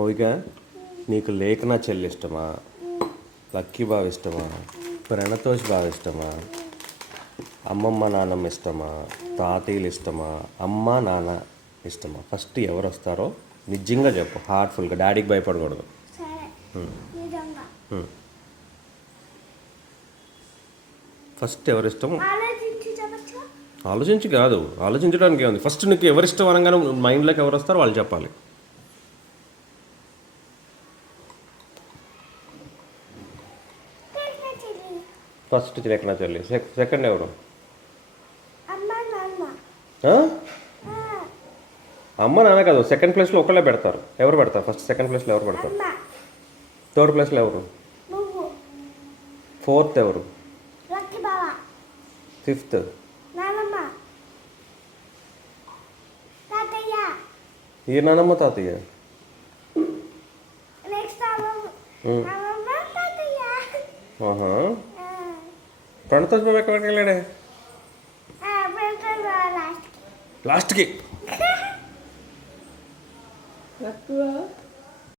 ఓయిగా నీకు లేఖనా చెల్లి ఇష్టమా, లక్కీ బావ ఇష్టమా, ప్రణతోష్ బావ ఇష్టమా, అమ్మమ్మ నాన్నమ్మ ఇష్టమా, తాతయ్యలు ఇష్టమా, అమ్మ నాన్న ఇష్టమా? ఫస్ట్ ఎవరు వస్తారో నిజంగా చెప్పు, హార్ట్ఫుల్గా. డాడీకి భయపడకూడదు. ఫస్ట్ ఎవరు ఇష్టం ఆలోచించి కాదు, ఆలోచించడానికి ఏముంది. ఫస్ట్ నీకు ఎవరు ఇష్టం అనగానే మైండ్లోకి ఎవరు వస్తారో వాళ్ళు చెప్పాలి. ఫస్ట్ చిలకనా చెల్లి, సెకండ్ ఎవరు? అమ్మ నాన్న కాదు, సెకండ్ ప్లేస్లో ఒకళ్ళే పెడతారు. ఎవరు పెడతారు ఫస్ట్? సెకండ్ ప్లేస్లో ఎవరు పెడతారు? థర్డ్ ప్లేస్లో ఎవరు? ఫోర్త్ ఎవరు? ఫిఫ్త్? ఏ నానమ్మ తాతయ్య? ప్రణతోష్ బాబు ఎక్కడికి వెళ్ళాడే? లాస్ట్కి